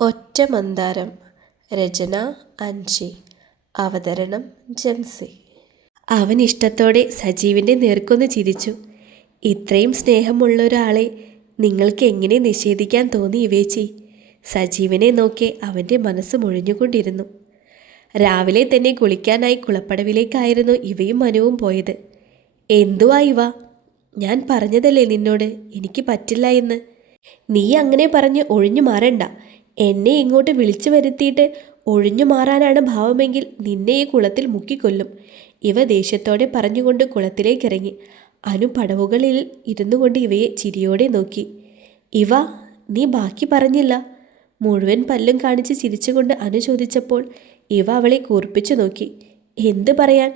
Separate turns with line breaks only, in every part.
ഒറ്റ മന്ദാരം. രചന അൻഷി. അവതരണം ജംസി. അവൻ ഇഷ്ടത്തോടെ സജീവിന്റെ നേർക്കൊന്ന് ചിരിച്ചു. ഇത്രയും സ്നേഹമുള്ള ഒരാളെ നിങ്ങൾക്ക് എങ്ങനെ നിഷേധിക്കാൻ തോന്നി ഇവേച്ചി? സജീവിനെ നോക്കി അവന്റെ മനസ്സ് മുഴിഞ്ഞുകൊണ്ടിരുന്നു. രാവിലെ തന്നെ കുളിക്കാനായി കുളപ്പടവിലേക്കായിരുന്നു ഇവയും മനുവും പോയത്. എന്തുവാ ഇവ? ഞാൻ പറഞ്ഞതല്ലേ നിന്നോട്? എനിക്ക് പറ്റില്ല എന്ന്. നീ അങ്ങനെ പറഞ്ഞ് ഒഴിഞ്ഞു മാറണ്ട. എന്നെ ഇങ്ങോട്ട് വിളിച്ചു വരുത്തിയിട്ട് ഒഴിഞ്ഞു മാറാനാണ് ഭാവമെങ്കിൽ നിന്നെ ഈ കുളത്തിൽ മുക്കിക്കൊല്ലും. ഇവ ദേഷ്യത്തോടെ പറഞ്ഞുകൊണ്ട് കുളത്തിലേക്കിറങ്ങി. അനു പടവുകളിൽ ഇരുന്നു കൊണ്ട് ഇവയെ ചിരിയോടെ നോക്കി. ഇവ നീ ബാക്കി പറഞ്ഞില്ല. മുഴുവൻ പല്ലും കാണിച്ച് ചിരിച്ചുകൊണ്ട് അനു ചോദിച്ചപ്പോൾ ഇവ അവളെ കൂർപ്പിച്ചു നോക്കി. എന്ത് പറയാൻ?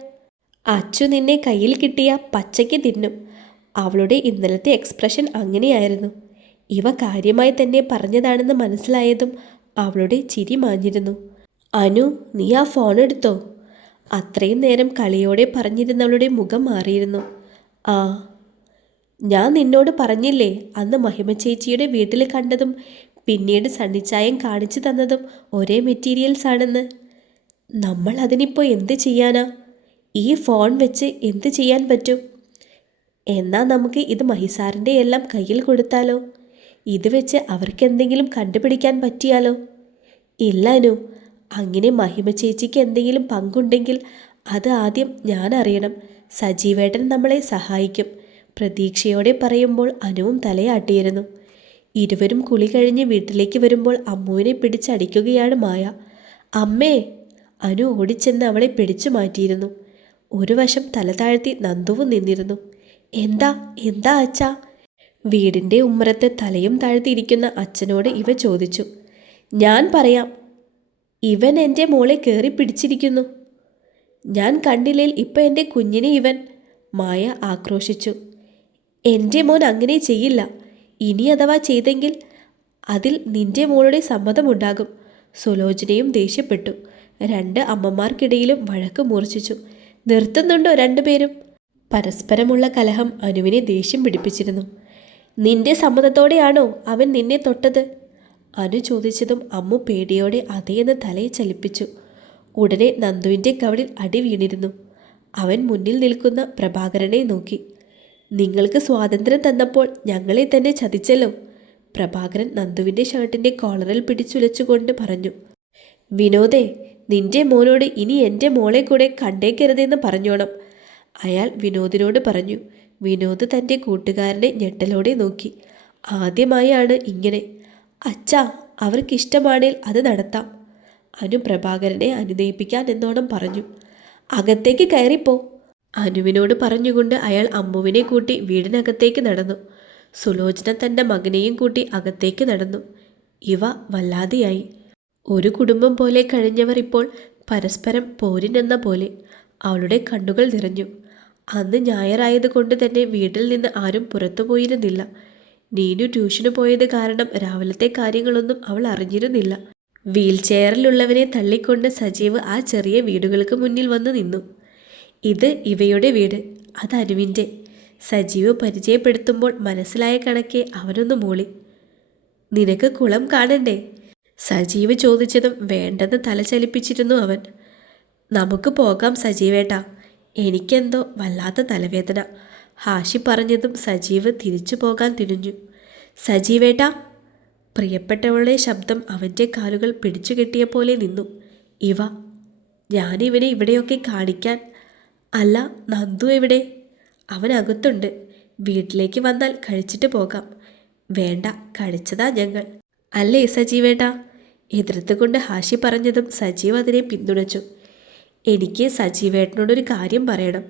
അച്ചു നിന്നെ കയ്യിൽ കിട്ടിയ പച്ചയ്ക്ക് തിന്നും. അവളുടെ ഇന്നലത്തെ എക്സ്പ്രഷൻ അങ്ങനെയായിരുന്നു. ഇവ കാര്യമായി തന്നെ പറഞ്ഞതാണെന്ന് മനസ്സിലായതും അവളുടെ ചിരി മാഞ്ഞിരുന്നു. അനു നീ ആ ഫോൺ എടുത്തോ? അത്രയും നേരം കളിയോടെ പറഞ്ഞിരുന്നവളുടെ മുഖം മാറിയിരുന്നു. ആ ഞാൻ നിന്നോട് പറഞ്ഞില്ലേ അന്ന് മഹിമ ചേച്ചിയുടെ വീട്ടിൽ കണ്ടതും പിന്നീട് സണ്ണിച്ചായം കാണിച്ചു തന്നതും ഒരേ മെറ്റീരിയൽസ് ആണെന്ന്. നമ്മൾ അതിനിപ്പോൾ എന്ത് ചെയ്യാനാ? ഈ ഫോൺ വെച്ച് എന്ത് ചെയ്യാൻ പറ്റും? എന്നാൽ നമുക്ക് ഇത് മഹിസാറിന്റെ എല്ലാം കയ്യിൽ കൊടുത്താലോ? ഇത് വെച്ച് അവർക്ക് എന്തെങ്കിലും കണ്ടുപിടിക്കാൻ പറ്റിയാലോ? ഇല്ല അനു. അങ്ങനെ മഹിമ ചേച്ചിക്ക് എന്തെങ്കിലും പങ്കുണ്ടെങ്കിൽ അത് ആദ്യം ഞാൻ അറിയണം. സജീവേട്ടൻ നമ്മളെ സഹായിക്കും. പ്രതീക്ഷയോടെ പറയുമ്പോൾ അനുവും തലയാട്ടിയിരുന്നു. ഇരുവരും കുളി കഴിഞ്ഞ് വീട്ടിലേക്ക് വരുമ്പോൾ അമ്മുവിനെ പിടിച്ചടിക്കുകയാണ് മായ. അമ്മേ! അനു ഓടിച്ചെന്ന് അവളെ പിടിച്ചു മാറ്റിയിരുന്നു. ഒരു വശം തല താഴ്ത്തി നന്ദുവും നിന്നിരുന്നു. എന്താ? എന്താ അച്ഛാ? വീടിന്റെ ഉമ്മറത്ത് തലയും താഴ്ത്തിയിരിക്കുന്ന അച്ഛനോട് ഇവ ചോദിച്ചു ഞാൻ പറയാം ഇവൻ എന്റെ മോളെ കയറി പിടിച്ചിരിക്കുന്നു. ഞാൻ കണ്ടില്ലേൽ ഇപ്പം എന്റെ കുഞ്ഞിനെ ഇവൻ. മായ ആക്രോശിച്ചു എന്റെ മോൻ അങ്ങനെ ചെയ്യില്ല. ഇനി അഥവാ ചെയ്തെങ്കിൽ അതിൽ നിന്റെ മോളുടെ സമ്മതമുണ്ടാകും സുലോചനയും ദേഷ്യപ്പെട്ടു രണ്ട് അമ്മമാർക്കിടയിലും വഴക്ക് മൂർച്ഛിച്ചു നിർത്തുന്നുണ്ടോ രണ്ടുപേരും? പരസ്പരമുള്ള കലഹം അനുവിനെ ദേഷ്യം പിടിപ്പിച്ചിരുന്നു നിന്റെ സമ്മതത്തോടെയാണോ അവൻ നിന്നെ തൊട്ടത്? അനു ചോദിച്ചതും അമ്മു പേടിയോടെ അതേന്ന് തലയെ ചലിപ്പിച്ചു. ഉടനെ നന്ദുവിന്റെ കവളിൽ അടി വീണിരുന്നു. അവൻ മുന്നിൽ നിൽക്കുന്ന പ്രഭാകരനെ നോക്കി. നിങ്ങൾക്ക് സ്വാതന്ത്ര്യം തന്നപ്പോൾ ഞങ്ങളെ തന്നെ ചതിച്ചല്ലോ പ്രഭാകരൻ നന്ദുവിന്റെ ഷർട്ടിന്റെ കോളറിൽ പിടിച്ചുലച്ചുകൊണ്ട് പറഞ്ഞു. വിനോദേ നിന്റെ മോനോട് ഇനി എന്റെ മോളെ കൂടെ കണ്ടേക്കരുതെന്ന് പറഞ്ഞോണം അയാൾ വിനോദിനോട് പറഞ്ഞു. വിനോദ് തന്റെ കൂട്ടുകാരനെ ഞെട്ടലോടെ നോക്കി. ആദ്യമായാണ് ഇങ്ങനെ. അച്ഛാ അവർക്കിഷ്ടമാണേൽ അത് നടത്താം. അനു പ്രഭാകരനെ അനുനയിപ്പിക്കാൻ എന്നോണം പറഞ്ഞു. അകത്തേക്ക് കയറിപ്പോ. അനുവിനോട് പറഞ്ഞുകൊണ്ട് അയാൾ അമ്മുവിനെ കൂട്ടി വീടിനകത്തേക്ക് നടന്നു. സുലോചന തന്റെ മകനെയും കൂട്ടി അകത്തേക്ക് നടന്നു. ഇവ വല്ലാതെയായി. ഒരു കുടുംബം പോലെ കഴിഞ്ഞവർ ഇപ്പോൾ പരസ്പരം പോരിനെന്ന പോലെ. അവളുടെ കണ്ണുകൾ നിറഞ്ഞു. അന്ന് ഞായറായതുകൊണ്ട് തന്നെ വീട്ടിൽ നിന്ന് ആരും പുറത്തു പോയിരുന്നില്ല. നീനു ട്യൂഷന് പോയത് കാരണം രാവിലത്തെ കാര്യങ്ങളൊന്നും അവൾ അറിഞ്ഞിരുന്നില്ല. വീൽ ചെയറിലുള്ളവനെ തള്ളിക്കൊണ്ട് സജീവ് ആ ചെറിയ വീടുകൾക്ക് മുന്നിൽ വന്നു നിന്നു. ഇത് ഇവയുടെ വീട്. അത് അനുവിന്റെ. സജീവ് പരിചയപ്പെടുത്തുമ്പോൾ മനസ്സിലായ കണക്കെ അവനൊന്ന് മൂളി. നിനക്ക് കുളം കാണണ്ടേ? സജീവ് ചോദിച്ചതും വേണ്ടെന്ന് തലചലിപ്പിച്ചിരുന്നു അവൻ. നമുക്ക് പോകാം സജീവേട്ടാ. എനിക്കെന്തോ വല്ലാത്ത തലവേദന. ഹാഷി പറഞ്ഞതും സജീവ് തിരിച്ചു പോകാൻ തിരിഞ്ഞു. സജീവേട്ട പ്രിയപ്പെട്ടവളുടെ ശബ്ദം അവന്റെ കാലുകൾ പിടിച്ചു കെട്ടിയ പോലെ നിന്നു. ഇവ ഞാനിവനെ ഇവിടെയൊക്കെ കാണിക്കാൻ. അല്ല നന്ദു എവിടെ? അവൻ അകത്തുണ്ട് വീട്ടിലേക്ക് വന്നാൽ കഴിച്ചിട്ട് പോകാം. വേണ്ട കഴിച്ചതാ ഞങ്ങൾ. അല്ലേ സജീവേട്ട? എതിർത്തുകൊണ്ട് ഹാഷി പറഞ്ഞതും സജീവ് അതിനെ പിന്തുണച്ചു. എനിക്ക് സജീവേട്ടനോടൊരു കാര്യം പറയണം.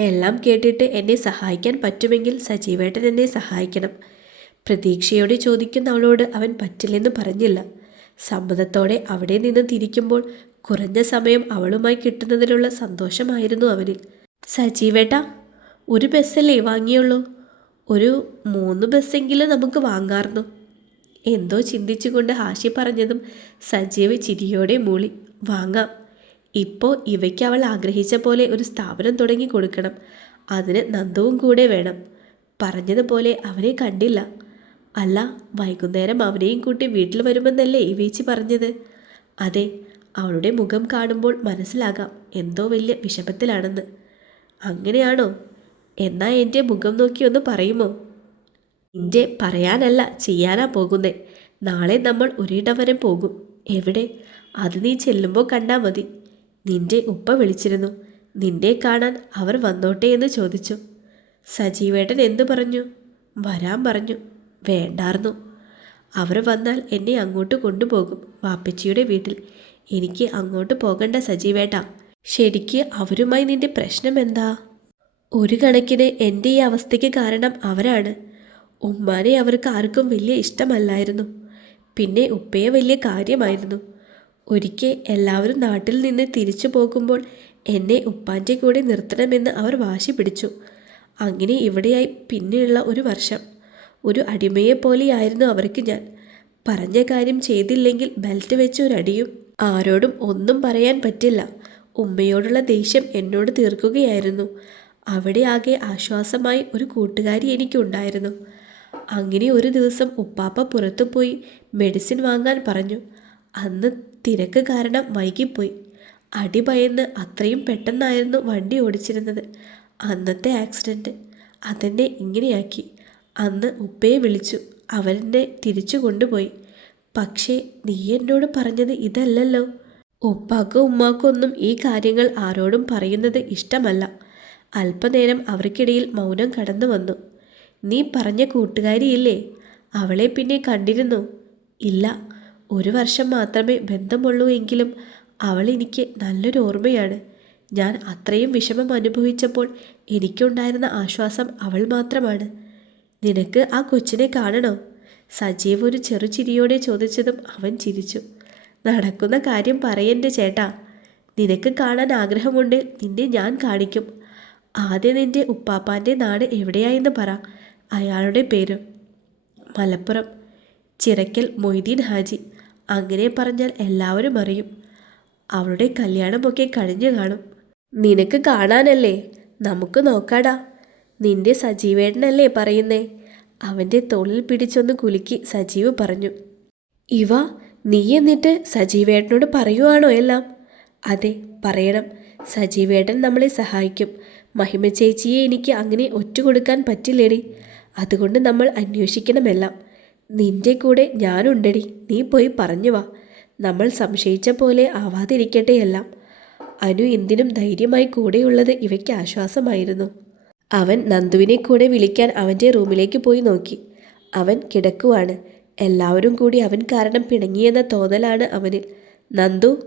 എല്ലാം കേട്ടിട്ട് എന്നെ സഹായിക്കാൻ പറ്റുമെങ്കിൽ സജീവേട്ടൻ എന്നെ സഹായിക്കണം. പ്രതീക്ഷയോടെ ചോദിക്കുന്ന അവളോട് അവൻ പറ്റില്ലെന്ന് പറഞ്ഞില്ല. സമ്മതത്തോടെ അവിടെ നിന്ന് തിരിക്കുമ്പോൾ കുറഞ്ഞ സമയം അവളുമായി കിട്ടുന്നതിലുള്ള സന്തോഷമായിരുന്നു അവനിൽ സജീവേട്ട ഒരു ബസ്സല്ലേ വാങ്ങിയുള്ളൂ? ഒരു മൂന്ന് ബസ്സെങ്കിലും നമുക്ക് വാങ്ങാറുന്നു എന്തോ ചിന്തിച്ചുകൊണ്ട് ഹാഷി പറഞ്ഞതും സജീവ് ചിരിയോടെ മൂളി. വാങ്ങാം. ഇപ്പോൾ ഇവയ്ക്ക് അവൾ ആഗ്രഹിച്ച പോലെ ഒരു സ്ഥാപനം തുടങ്ങി കൊടുക്കണം. അതിന് നന്ദവും കൂടെ വേണം. പറഞ്ഞതുപോലെ അവനെ കണ്ടില്ല. അല്ല വൈകുന്നേരം അവനെയും കൂട്ടി വീട്ടിൽ വരുമെന്നല്ലേ ഇവേച്ചി പറഞ്ഞത്? അതെ അവളുടെ മുഖം കാണുമ്പോൾ മനസ്സിലാകാം എന്തോ വലിയ വിഷമത്തിലാണെന്ന്. അങ്ങനെയാണോ? എന്നാ എന്റെ മുഖം നോക്കി ഒന്ന് പറയുമോ? നിന്റെ പറയാനല്ല ചെയ്യാനാ പോകുന്നേ. നാളെ നമ്മൾ ഒരിടം വരെ പോകും. എവിടെ? അത് നീ ചെല്ലുമ്പോൾ കണ്ടാൽ മതി. നിന്റെ ഉപ്പ വിളിച്ചിരുന്നു. നിന്നെ കാണാൻ അവർ വന്നോട്ടെ എന്ന് ചോദിച്ചു. സജീവേട്ടൻ എന്തു പറഞ്ഞു? വരാൻ പറഞ്ഞു. വേണ്ടാർന്നു. അവർ വന്നാൽ എന്നെ അങ്ങോട്ട് കൊണ്ടുപോകും വാപ്പച്ചിയുടെ വീട്ടിൽ. എനിക്ക് അങ്ങോട്ട് പോകണ്ട സജീവേട്ട. ശരിക്ക് അവരുമായി നിന്റെ പ്രശ്നം എന്താ? ഒരു കണക്കിന് എന്റെ ഈ അവസ്ഥയ്ക്ക് കാരണം അവരാണ്. ഉമ്മാനെ അവർക്ക് ആർക്കും വലിയ ഇഷ്ടമല്ലായിരുന്നു. പിന്നെ ഉപ്പയെ വലിയ കാര്യമായിരുന്നു. ഒരിക്കൽ എല്ലാവരും നാട്ടിൽ നിന്ന് തിരിച്ചു പോകുമ്പോൾ എന്നെ ഉപ്പാന്റെ കൂടെ നിർത്തണമെന്ന് അവർ വാശി പിടിച്ചു. അങ്ങനെ ഇവിടെയായി പിന്നെയുള്ള ഒരു വർഷം. ഒരു അടിമയെ പോലെയായിരുന്നു അവർക്ക് ഞാൻ. പറഞ്ഞ കാര്യം ചെയ്തില്ലെങ്കിൽ ബെൽറ്റ് വെച്ച് ഒരു അടിയും ആരോടും ഒന്നും പറയാൻ പറ്റില്ല. ഉമ്മയോടുള്ള ദേഷ്യം എന്നോട് തീർക്കുകയായിരുന്നു. അവിടെ ആകെ ആശ്വാസമായി ഒരു കൂട്ടുകാരി എനിക്കുണ്ടായിരുന്നു. അങ്ങനെ ഒരു ദിവസം ഉപ്പാപ്പ പുറത്തു പോയി മെഡിസിൻ വാങ്ങാൻ പറഞ്ഞു. അന്ന് തിരക്ക് കാരണം വൈകിപ്പോയി. അടി ഭയന്ന് അത്രയും പെട്ടെന്നായിരുന്നു വണ്ടി ഓടിച്ചിരുന്നത്. അന്നത്തെ ആക്സിഡന്റ് അതെന്നെ ഇങ്ങനെയാക്കി. അന്ന് ഉപ്പയെ വിളിച്ചു. അവരെന്നെ തിരിച്ചു കൊണ്ടുപോയി. പക്ഷേ നീ എന്നോട് പറഞ്ഞത് ഇതല്ലല്ലോ. ഉപ്പാക്കോ ഉമ്മാക്കോ ഒന്നും ഈ കാര്യങ്ങൾ ആരോടും പറയുന്നത് ഇഷ്ടമല്ല. അല്പനേരം അവർക്കിടയിൽ മൗനം കടന്നു വന്നു. നീ പറഞ്ഞ കൂട്ടുകാരിയില്ലേ? അവളെ പിന്നെ കണ്ടിരുന്നു? ഇല്ല. ഒരു വർഷം മാത്രമേ ബന്ധമുള്ളൂ എങ്കിലും അവൾ എനിക്ക് നല്ലൊരു ഓർമ്മയാണ്. ഞാൻ അത്രയും വിഷമം അനുഭവിച്ചപ്പോൾ എനിക്കുണ്ടായിരുന്ന ആശ്വാസം അവൾ മാത്രമാണ്. നിനക്ക് ആ കൊച്ചിനെ കാണണോ? സജീവ് ഒരു ചെറുചിരിയോടെ ചോദിച്ചതും അവൻ ചിരിച്ചു. നടക്കുന്ന കാര്യം പറയന്റെ ചേട്ടാ. നിനക്ക് കാണാൻ ആഗ്രഹമുണ്ട് നിന്നെ ഞാൻ കാണിക്കും. ആദ്യം നിന്റെ ഉപ്പാപ്പാന്റെ നാട് എവിടെയായെന്ന് പറ. അയാളുടെ പേര് മലപ്പുറം. ചിറക്കൽ മൊയ്തീൻ ഹാജി. അങ്ങനെ പറഞ്ഞാൽ എല്ലാവരും അറിയും. അവളുടെ കല്യാണമൊക്കെ കഴിഞ്ഞു കാണും. നിനക്ക് കാണാനല്ലേ? നമുക്ക് നോക്കാടാ. നിന്റെ സജീവേട്ടനല്ലേ പറയുന്നേ? അവന്റെ തോളിൽ പിടിച്ചൊന്ന് കുലുക്കി സജീവ് പറഞ്ഞു. ഇവ നീ എന്നിട്ട് സജീവേട്ടനോട് പറയുവാണോ എല്ലാം? അതെ പറയണം. സജീവേട്ടൻ നമ്മളെ സഹായിക്കും. മഹിമ ചേച്ചിയെ എനിക്ക് അങ്ങനെ ഒറ്റ കൊടുക്കാൻ പറ്റില്ലേടി? അതുകൊണ്ട് നമ്മൾ അന്വേഷിക്കണമെല്ലാം നിന്റെ കൂടെ ഞാനുണ്ടടി. നീ പോയി പറഞ്ഞു വാ. നമ്മൾ സംശയിച്ച പോലെ ആവാതിരിക്കട്ടെ എല്ലാം. അനു എന്തിനും ധൈര്യമായി കൂടെയുള്ളത് ഇവയ്ക്ക് ആശ്വാസമായിരുന്നു. അവൻ നന്ദുവിനെ കൂടെ വിളിക്കാൻ അവന്റെ റൂമിലേക്ക് പോയി നോക്കി. അവൻ കിടക്കുവാണ്. എല്ലാവരും കൂടി അവൻ കാരണം പിണങ്ങിയെന്ന തോന്നലാണ് അവനിൽ. നന്ദു?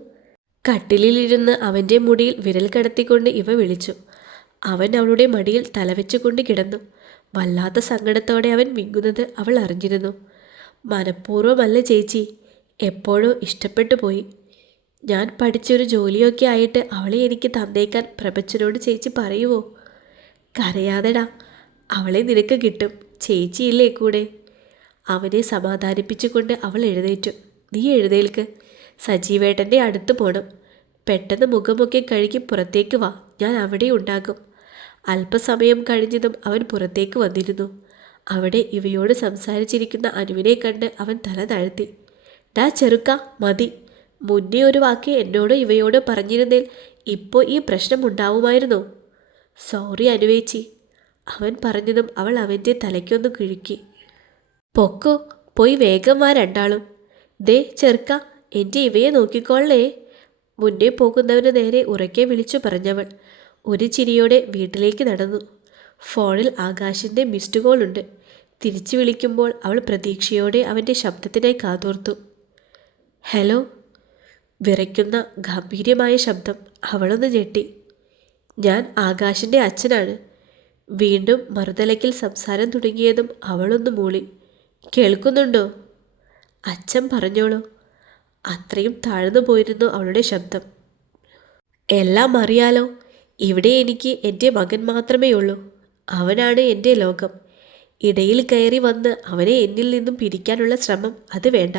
കട്ടിലിലിരുന്ന് അവന്റെ മുടിയിൽ വിരൽ കടത്തിക്കൊണ്ട് ഇവ വിളിച്ചു. അവൻ അവളുടെ മടിയിൽ തലവെച്ചുകൊണ്ട് കിടന്നു. വല്ലാത്ത സങ്കടത്തോടെ അവൻ വിങ്ങുന്നത് അവൾ അറിഞ്ഞിരുന്നു. മനഃപൂർവമല്ല ചേച്ചി എപ്പോഴോ ഇഷ്ടപ്പെട്ടു പോയി. ഞാൻ പഠിച്ചൊരു ജോലിയൊക്കെ ആയിട്ട് അവളെ എനിക്ക് തന്നേക്കാൻ പ്രപഞ്ചനോട് ചേച്ചി പറയുവോ? കരയാതെടാ അവളെ നിനക്ക് കിട്ടും ചേച്ചിയില്ലേ കൂടെ? അവനെ സമാധാനിപ്പിച്ചുകൊണ്ട് അവൾ എഴുന്നേറ്റു. നീ എഴുന്നേൽക്ക് സജീവേട്ടന്റെ അടുത്ത് പോണം. പെട്ടെന്ന് മുഖമൊക്കെ കഴുകി പുറത്തേക്ക് വാ ഞാൻ അവിടെ ഉണ്ടാകും. അല്പസമയം കഴിഞ്ഞതും അവൻ പുറത്തേക്ക് വന്നിരുന്നു. അവിടെ ഇവയോട് സംസാരിച്ചിരിക്കുന്ന അനുവിനെ കണ്ട് അവൻ തല താഴ്ത്തി. ഡാ ചെറുക്ക മതി. മുന്നേ ഒരു വാക്ക് എന്നോട് ഇവയോട് പറഞ്ഞിരുന്നേൽ ഇപ്പോൾ ഈ പ്രശ്നം ഉണ്ടാവുമായിരുന്നോ? സോറി അനുവേച്ചി. അവൻ പറഞ്ഞതും അവൾ അവന്റെ തലയ്ക്കൊന്ന് കിഴുക്കി. പൊക്കോ പോയി വേഗം വാ രണ്ടാളും. ദേ ചെറുക്ക എന്റെ ഇവയെ നോക്കിക്കോളേ മുന്നേ പോകുന്നവന് നേരെ ഉറക്കെ വിളിച്ചു പറഞ്ഞവൾ. ഒരു ചിരിയോടെ വീട്ടിലേക്ക് നടന്നു. ഫോണിൽ ആകാശിന്റെ മിസ്ഡ് കോൾ ഉണ്ട്. തിരിച്ചു വിളിക്കുമ്പോൾ അവൾ പ്രതീക്ഷയോടെ അവന്റെ ശബ്ദത്തിനായി കാതോർത്തു. ഹലോ? വിറയ്ക്കുന്ന ഗാംഭീര്യമായ ശബ്ദം അവളൊന്ന് ഞെട്ടി. ഞാൻ ആകാശിന്റെ അച്ഛനാണ്. വീണ്ടും മറുതലയ്ക്കിൽ സംസാരം തുടങ്ങിയതും അവളൊന്ന് മൂളി. കേൾക്കുന്നുണ്ടോ? അച്ഛൻ പറഞ്ഞോളൂ. അത്രയും താഴ്ന്നു പോയിരുന്നു അവളുടെ ശബ്ദം. എല്ലാം അറിയാലോ? ഇവിടെ എനിക്ക് എന്റെ മകൻ മാത്രമേ ഉള്ളൂ. അവനാണ് എന്റെ ലോകം. ഇടയിൽ കയറി വന്ന് അവനെ എന്നിൽ നിന്നും പിരിക്കാനുള്ള ശ്രമം അത് വേണ്ട.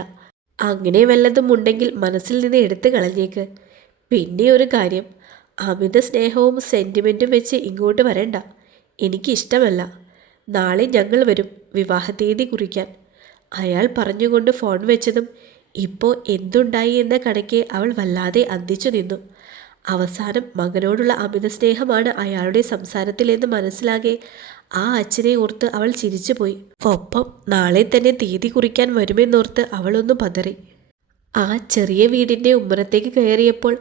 അങ്ങനെ വല്ലതും ഉണ്ടെങ്കിൽ മനസ്സിൽ നിന്ന് എടുത്തു കളഞ്ഞേക്ക്. പിന്നെ ഒരു കാര്യം. അമിത സ്നേഹവും സെന്റിമെന്റും വെച്ച് ഇങ്ങോട്ട് വരണ്ട. എനിക്കിഷ്ടമല്ല നാളെ ഞങ്ങൾ വരും വിവാഹ തീയതി കുറിക്കാൻ. അയാൾ പറഞ്ഞുകൊണ്ട് ഫോൺ വെച്ചതും ഇപ്പോൾ എന്തുണ്ടായി എന്ന കണക്കെ അവൾ വല്ലാതെ അന്തിച്ചു നിന്നു. അവസാനം മകനോടുള്ള അമിത സ്നേഹമാണ് അയാളുടെ സംസാരത്തിലെന്ന് മനസ്സിലാകെ. ആ അച്ഛനെ ഓർത്ത് അവൾ ചിരിച്ചുപോയി. ഒപ്പം നാളെ തന്നെ തീയതി കുറിക്കാൻ വരുമെന്നോർത്ത് അവളൊന്ന് പതറി. ആ ചെറിയ വീടിന്റെ ഉമ്മറത്തേക്ക് കയറിയപ്പോൾ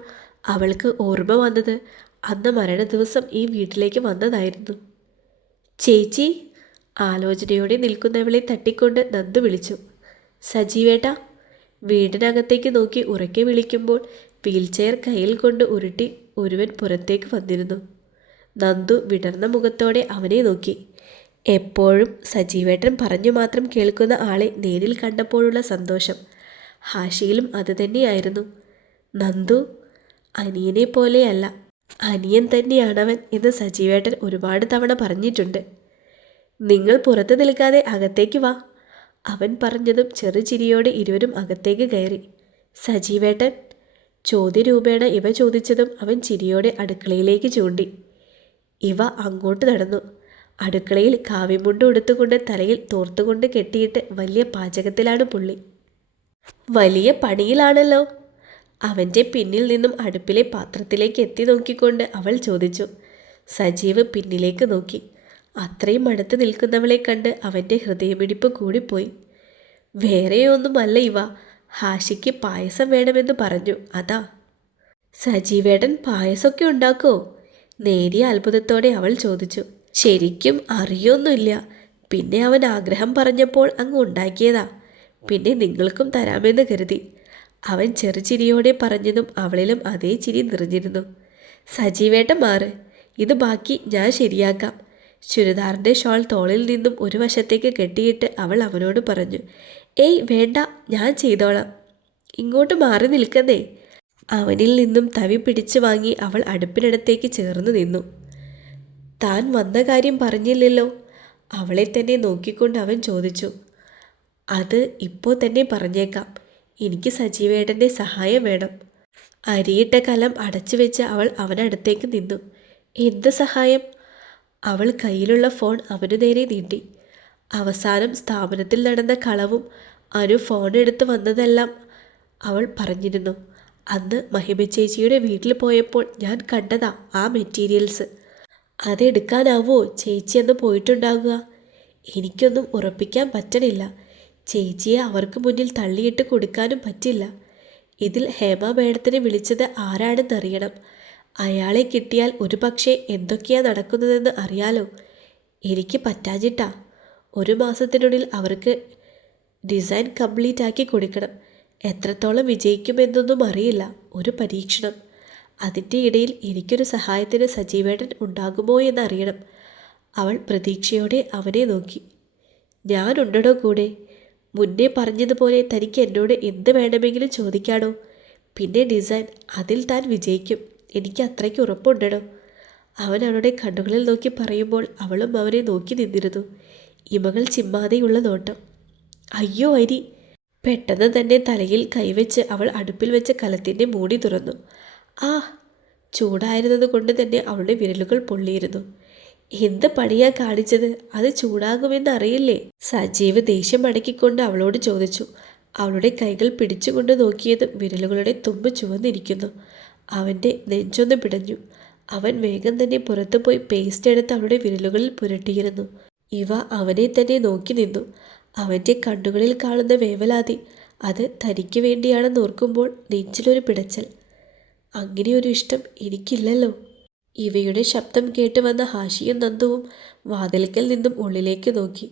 അവൾക്ക് ഓർമ്മ വന്നത് അന്ന് മരണ ദിവസം ഈ വീട്ടിലേക്ക് വന്നതായിരുന്നു. ചേച്ചി ആലോചനയോടെ നിൽക്കുന്നവളെ തട്ടിക്കൊണ്ട് നന്ദു വിളിച്ചു. സജീവേട്ട വീടിനകത്തേക്ക് നോക്കി ഉറക്കെ വിളിക്കുമ്പോൾ വീൽചെയർ കയ്യിൽ കൊണ്ട് ഉരുട്ടി ഒരുവൻ പുറത്തേക്ക് വന്നിരുന്നു. നന്ദു വിടർന്ന മുഖത്തോടെ അവനെ നോക്കി. എപ്പോഴും സജീവേട്ടൻ പറഞ്ഞു മാത്രം കേൾക്കുന്ന ആളെ നേരിൽ കണ്ടപ്പോഴുള്ള സന്തോഷം. ഹാഷിയിലും അതുതന്നെയായിരുന്നു നന്ദു അനിയനെ പോലെയല്ല അനിയൻ തന്നെയാണവൻ എന്ന് സജീവേട്ടൻ ഒരുപാട് തവണ പറഞ്ഞിട്ടുണ്ട്. നിങ്ങൾ പുറത്ത് നിൽക്കാതെ അകത്തേക്ക് വാ. അവൻ പറഞ്ഞതും ചെറുചിരിയോടെ ഇരുവരും അകത്തേക്ക് കയറി. സജീവേട്ടൻ ചോദ്യരൂപേണ ഇവ ചോദിച്ചതും അവൻ ചിരിയോടെ അടുക്കളയിലേക്ക് ചൂണ്ടി. ഇവ അങ്ങോട്ട് നടന്നു. അടുക്കളയിൽ കാവ്യമുണ്ട് ഉടുത്തുകൊണ്ട് തലയിൽ തോർത്തുകൊണ്ട് കെട്ടിയിട്ട് വലിയ പാചകത്തിലാണ് പുള്ളി. വലിയ പണിയിലാണല്ലോ. അവന്റെ പിന്നിൽ നിന്നും അടുപ്പിലെ പാത്രത്തിലേക്ക് എത്തി നോക്കിക്കൊണ്ട് അവൾ ചോദിച്ചു. സജീവ് പിന്നിലേക്ക് നോക്കി. അത്രയും അടുത്ത് നിൽക്കുന്നവളെ കണ്ട് അവന്റെ ഹൃദയമിടിപ്പ് കൂടിപ്പോയി. വേറെയൊന്നുമല്ല ഇവ. ഹാഷിക്ക് പായസം വേണമെന്ന് പറഞ്ഞു. അതാ. സജീവേടൻ പായസമൊക്കെ ഉണ്ടാക്കോ നേരിയ അത്ഭുതത്തോടെ അവൾ ചോദിച്ചു. ശരിക്കും അറിയൊന്നുമില്ല. പിന്നെ അവൻ ആഗ്രഹം പറഞ്ഞപ്പോൾ അങ്ങ് ഉണ്ടാക്കിയതാ. പിന്നെ നിങ്ങൾക്കും തരാമെന്ന് കരുതി. അവൻ ചെറുചിരിയോടെ പറഞ്ഞതും അവളിലും അതേ ചിരി നിറഞ്ഞിരുന്നു. സജീവേട്ട മാറ്. ഇത് ബാക്കി ഞാൻ ശരിയാക്കാം. ചുരിദാറിന്റെ ഷോൾ തോളിൽ നിന്നും ഒരു വശത്തേക്ക് കെട്ടിയിട്ട് അവൾ അവനോട് പറഞ്ഞു. ഏയ് വേണ്ട ഞാൻ ചെയ്തോളാം. ഇങ്ങോട്ട് മാറി നിൽക്കുന്നേ. അവനിൽ നിന്നും തവി പിടിച്ചു വാങ്ങി അവൾ അടുപ്പിനടുത്തേക്ക് ചേർന്ന് നിന്നു. താൻ വന്ന കാര്യം പറഞ്ഞില്ലല്ലോ? അവളെ തന്നെ നോക്കിക്കൊണ്ട് അവൻ ചോദിച്ചു. അത് ഇപ്പോൾ തന്നെ പറഞ്ഞേക്കാം. എനിക്ക് സജീവേട്ടന്റെ സഹായം വേണം. അരിയിട്ട കലം അടച്ചു വെച്ച് അവൾ അവനടുത്തേക്ക് നിന്നു. എന്ത് സഹായം? അവൾ കയ്യിലുള്ള ഫോൺ അവനു നേരെ നീട്ടി. അവസാനം സ്ഥാപനത്തിൽ നടന്ന കളവും അനു ഫോൺ എടുത്ത് വന്നതെല്ലാം അവൾ പറഞ്ഞിരുന്നു. അന്ന് മഹിമ ചേച്ചിയുടെ വീട്ടിൽ പോയപ്പോൾ ഞാൻ കണ്ടതാ ആ മെറ്റീരിയൽസ് അതെടുക്കാനാവോ ചേച്ചി അന്ന് പോയിട്ടുണ്ടാകുക എനിക്കൊന്നും ഉറപ്പിക്കാൻ പറ്റണില്ല. ചേച്ചിയെ അവർക്ക് മുന്നിൽ തള്ളിയിട്ട് കൊടുക്കാനും പറ്റില്ല. ഇതിൽ ഹേമ മേഡത്തിനെ വിളിച്ചത് ആരാണെന്നറിയണം അയാളെ കിട്ടിയാൽ ഒരു പക്ഷേ എന്തൊക്കെയാ നടക്കുന്നതെന്ന് അറിയാലോ. എനിക്ക് പറ്റാഞ്ഞിട്ടാ. ഒരു മാസത്തിനുള്ളിൽ അവർക്ക് ഡിസൈൻ കംപ്ലീറ്റ് ആക്കി കൊടുക്കണം. എത്രത്തോളം വിജയിക്കുമെന്നൊന്നും അറിയില്ല. ഒരു പരീക്ഷണം. അതിന്റെ ഇടയിൽ എനിക്കൊരു സഹായത്തിന് സജീവേട്ടൻ ഉണ്ടാകുമോ എന്നറിയണം. അവൾ പ്രതീക്ഷയോടെ അവനെ നോക്കി. ഞാനുണ്ടടോ കൂടെ. മുന്നേ പറഞ്ഞതുപോലെ തനിക്ക് എന്നോട് എന്ത് വേണമെങ്കിലും ചോദിക്കാടോ. പിന്നെ ഡിസൈൻ അതിൽ താൻ വിജയിക്കും. എനിക്ക് അത്രയ്ക്ക് ഉറപ്പുണ്ടടോ. അവൻ അവളുടെ കണ്ണുകളിൽ നോക്കി പറയുമ്പോൾ അവളും അവനെ നോക്കി നിന്നിരുന്നു. ഇമകൾ ചിമ്മാതെയുള്ള നോട്ടം. അയ്യോ അരി. പെട്ടെന്ന് തന്നെ തലയിൽ കൈവച്ച് അവൾ അടുപ്പിൽ വെച്ച കലത്തിന്റെ മൂടി തുറന്നു. ആ ചൂടായിരുന്നത് കൊണ്ട് തന്നെ അവളുടെ വിരലുകൾ പൊള്ളിയിരുന്നു. എന്ത് പണിയാ കാണിച്ചത്? അത് ചൂടാകുമെന്ന് അറിയില്ലേ? സജീവ് ദേഷ്യം അടക്കിക്കൊണ്ട് അവളോട് ചോദിച്ചു. അവളുടെ കൈകൾ പിടിച്ചുകൊണ്ട് നോക്കിയത് വിരലുകളുടെ തുമ്പ് ചുവന്നിരിക്കുന്നു. അവന്റെ നെഞ്ചൊന്ന് പിടഞ്ഞു. അവൻ വേഗം തന്നെ പുറത്തുപോയി പേസ്റ്റ് എടുത്ത് അവളുടെ വിരലുകളിൽ പുരട്ടിയിരുന്നു. ഇവ അവനെ തന്നെ നോക്കി നിന്നു. അവന്റെ കണ്ണുകളിൽ കാണുന്ന വേവലാതി അത് തനിക്ക് വേണ്ടിയാണെന്ന് ഓർക്കുമ്പോൾ നെഞ്ചിലൊരു പിടച്ചൽ. അങ്ങനെയൊരു ഇഷ്ടം എനിക്കില്ലല്ലോ. ഇവയുടെ ശബ്ദം കേട്ട് വന്ന ഹാഷിയും നന്ദുവും വാതിൽക്കൽ നിന്നും ഉള്ളിലേക്ക് നോക്കി.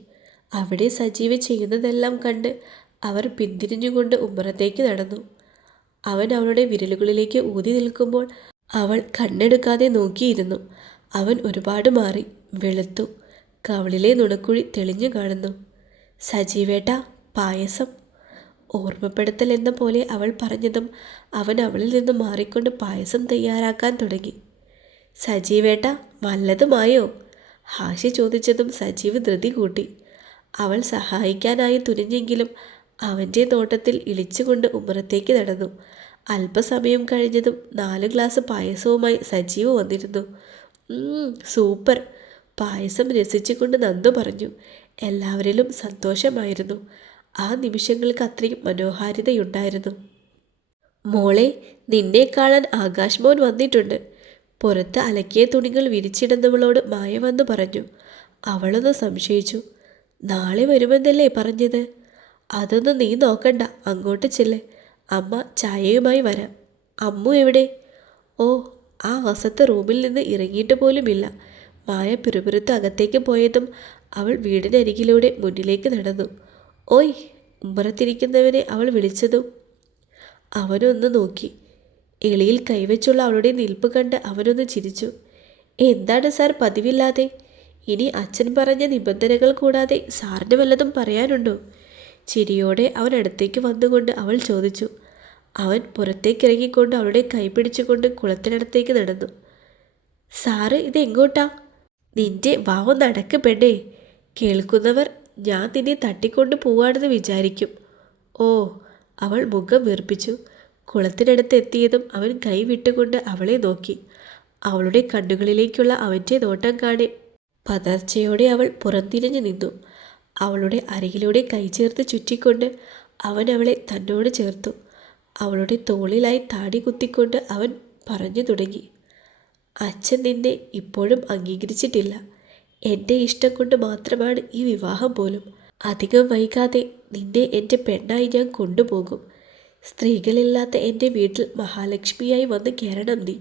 അവിടെ സജീവ ചെയ്യുന്നതെല്ലാം കണ്ട് അവർ പിന്തിരിഞ്ഞുകൊണ്ട് ഉമ്മറത്തേക്ക് നടന്നു. അവൻ അവളുടെ വിരലുകളിലേക്ക് ഊതി നിൽക്കുമ്പോൾ അവൾ കണ്ണെടുക്കാതെ നോക്കിയിരുന്നു. അവൻ ഒരുപാട് മാറി വെളുത്തു. കവളിലെ നുണക്കുഴി തെളിഞ്ഞു കാണുന്നു. സജീവേട്ട പായസം. ഓർമ്മപ്പെടുത്തൽ എന്ന പോലെ അവൾ പറഞ്ഞതും അവൻ അവളിൽ നിന്ന് മാറിക്കൊണ്ട് പായസം തയ്യാറാക്കാൻ തുടങ്ങി. സജീവേട്ട വല്ലതുമായോ? ഹാഷി ചോദിച്ചതും സജീവ് ധൃതി കൂട്ടി. അവൾ സഹായിക്കാനായി തുനിഞ്ഞെങ്കിലും അവന്റെ നോട്ടത്തിൽ ഇളിച്ചുകൊണ്ട് ഉമ്മറത്തേക്ക് നടന്നു. അല്പസമയം കഴിഞ്ഞതും നാല് ഗ്ലാസ് പായസവുമായി സജീവ് വന്നിരുന്നു. സൂപ്പർ. പായസം രസിച്ചുകൊണ്ട് നന്ദു പറഞ്ഞു. എല്ലാവരിലും സന്തോഷമായിരുന്നു. ആ നിമിഷങ്ങൾക്ക് അത്രയും മനോഹാരിതയുണ്ടായിരുന്നു. മോളെ നിന്നെ കാണാൻ ആകാശ് മോൻ വന്നിട്ടുണ്ട്. പുറത്ത് അലക്കിയ തുണികൾ വിരിച്ചിടുന്നവളോട് മായ വന്നു പറഞ്ഞു. അവളൊന്ന് സംശയിച്ചു. നാളെ വരുമെന്നല്ലേ പറഞ്ഞത്? അതൊന്നും നീ നോക്കണ്ട. അങ്ങോട്ട് ചെല്ല്. അമ്മ ചായയുമായി വരാം. അമ്മു എവിടെ? ഓ ആ വസത്ത് റൂമിൽ നിന്ന് ഇറങ്ങിയിട്ട് പോലുമില്ല. മായ പിറുപിറുത്ത് അകത്തേക്ക് പോയതും അവൾ വീടിനരികിലൂടെ മുന്നിലേക്ക് നടന്നു. ഓയ് ഉമ്മറത്തിരിക്കുന്നവനെ അവൾ വിളിച്ചതും. അവനൊന്ന് നോക്കി. എളിയിൽ കൈവച്ചുള്ള അവളുടെ നിൽപ്പ് കണ്ട് അവനൊന്ന് ചിരിച്ചു. എന്താണ് സാർ പതിവില്ലാതെ? ഇനി അച്ഛൻ പറഞ്ഞ നിബന്ധനകൾ കൂടാതെ സാറിന് വല്ലതും പറയാനുണ്ടോ? ചിരിയോടെ അവൻ അടുത്തേക്ക് വന്നുകൊണ്ട് അവൾ ചോദിച്ചു. അവൻ പുറത്തേക്കിറങ്ങിക്കൊണ്ട് അവളുടെ കൈ പിടിച്ചുകൊണ്ട് കുളത്തിനടുത്തേക്ക് നടന്നു. സാറ് ഇതെങ്ങോട്ടാ? നിന്റെ വാവ് നടക്ക് പെണ്ണേ കേൾക്കുന്നവർ ഞാൻ നിന്നെ തട്ടിക്കൊണ്ട് പോവാണെന്ന് വിചാരിക്കും. ഓ അവൾ മുഖം വീർപ്പിച്ചു. കുളത്തിനടുത്ത് എത്തിയതും അവൻ കൈവിട്ടുകൊണ്ട് അവളെ നോക്കി. അവളുടെ കണ്ണുകളിലേക്കുള്ള അവന്റെ നോട്ടം കാണി. പതർച്ചയോടെ അവൾ പുറത്തിരിഞ്ഞു നിന്നു. അവളുടെ അരികിലൂടെ കൈ ചേർത്ത് ചുറ്റിക്കൊണ്ട് അവൻ അവളെ തന്നോട് ചേർത്തു. അവളുടെ തോളിലായി താടി കുത്തിക്കൊണ്ട് അവൻ പറഞ്ഞു തുടങ്ങി. അച്ഛൻ നിന്നെ ഇപ്പോഴും അംഗീകരിച്ചിട്ടില്ല. എന്റെ ഇഷ്ടം കൊണ്ട് മാത്രമാണ് ഈ വിവാഹം പോലും. അധികം വൈകാതെ നിന്നെ എന്റെ പെണ്ണായി ഞാൻ കൊണ്ടുപോകും. സ്ത്രീകളില്ലാത്ത എന്റെ വീട്ടിൽ മഹാലക്ഷ്മിയായി വന്ന് കയറണം നീ.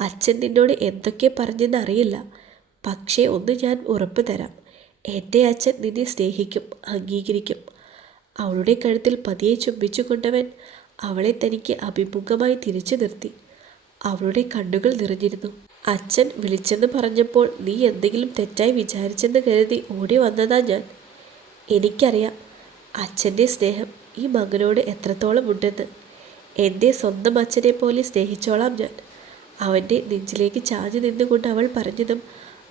അച്ഛൻ നിന്നോട് എന്തൊക്കെ പറഞ്ഞെന്ന് അറിയില്ല. പക്ഷേ ഒന്ന് ഞാൻ ഉറപ്പ് തരാം. എന്റെ അച്ഛൻ നിന്നെ സ്നേഹിക്കും അംഗീകരിക്കും. അവളുടെ കഴുത്തിൽ പതിയെ ചുംബിച്ചു കൊണ്ടവൻ അവളെ തനിക്ക് അഭിമുഖമായി തിരിച്ചു നിർത്തി. അവളുടെ കണ്ണുകൾ നിറഞ്ഞിരുന്നു. അച്ഛൻ വിളിച്ചെന്ന് പറഞ്ഞപ്പോൾ നീ എന്തെങ്കിലും തെറ്റായി വിചാരിച്ചെന്ന് കരുതി ഓടി വന്നതാ ഞാൻ. എനിക്കറിയാം അച്ഛന്റെ സ്നേഹം ഈ മകനോട് എത്രത്തോളം ഉണ്ടെന്ന്. എന്റെ സ്വന്തം അച്ഛനെ പോലെ സ്നേഹിച്ചോളാം ഞാൻ. അവന്റെ നെഞ്ചിലേക്ക് ചാഞ്ഞു നിന്നുകൊണ്ട് അവൾ പറഞ്ഞതും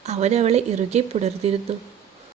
അവൻ അവളെ ഇറുകെ പുണർന്നിരുന്നു.